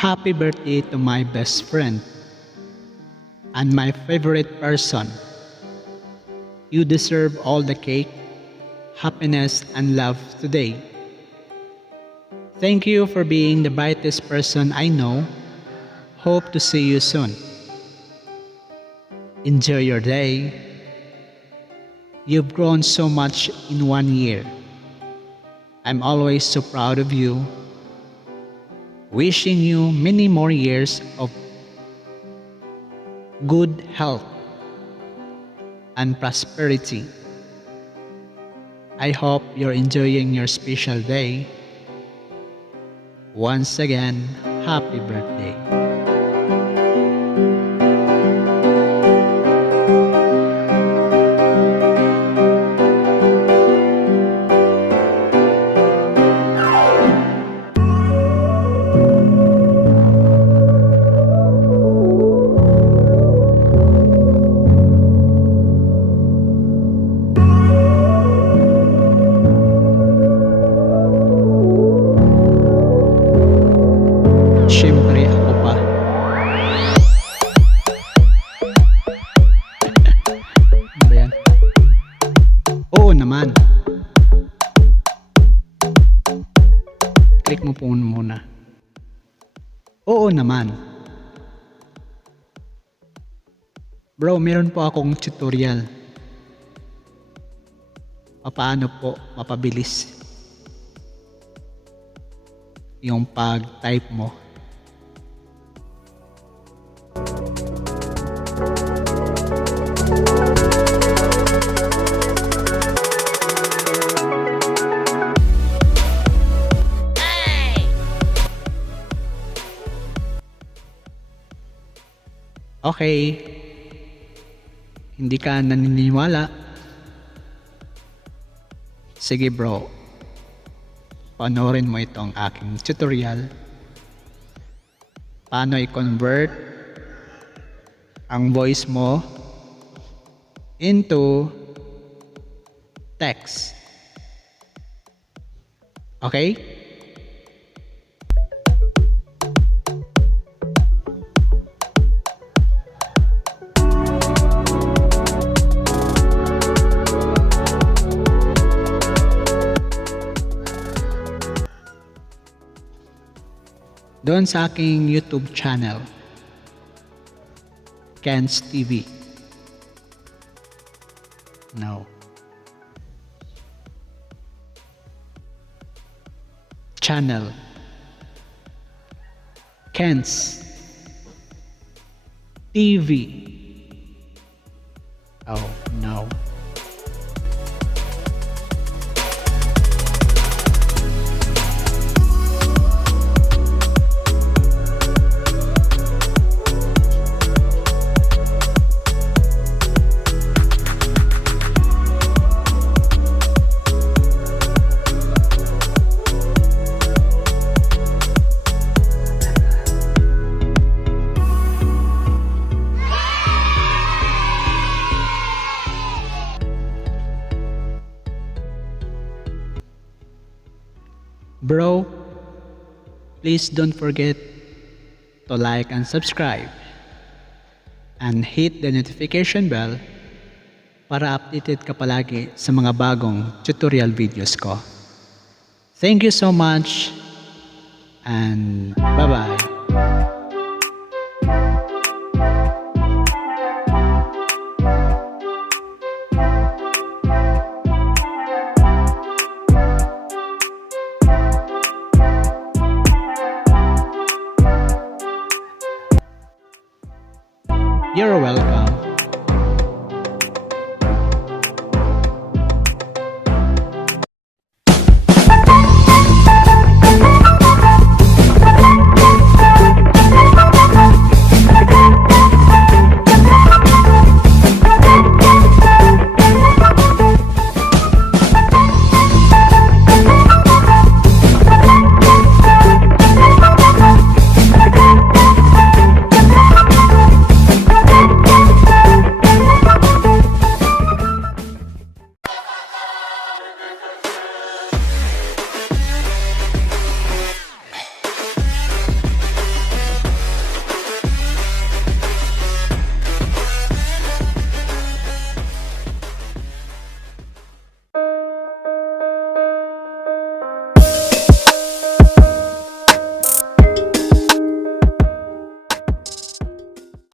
Happy birthday to my best friend and my favorite person. You deserve all the cake, happiness, and love today. Thank you for being the brightest person I know. Hope to see you soon. Enjoy your day. You've grown so much in 1 year. I'm always so proud of you. Wishing you many more years of good health and prosperity. I hope you're enjoying your special day. Once again, happy birthday. Siyempre ako pa. Ano ba yan? Oo naman. Click mo po muna. Oo naman. Bro, meron po akong tutorial. Paano po mapabilis yung pag-type mo. Okay, hindi ka naniniwala? Sige bro, panoorin mo itong aking tutorial. Paano i-convert ang voice mo into text. Okay? Doon sa aking YouTube channel, Khennes TV. No. Channel Khennes TV. Oh no. Bro, please don't forget to like and subscribe and hit the notification bell para updated ka palagi sa mga bagong tutorial videos ko. Thank you so much and bye-bye. You're welcome.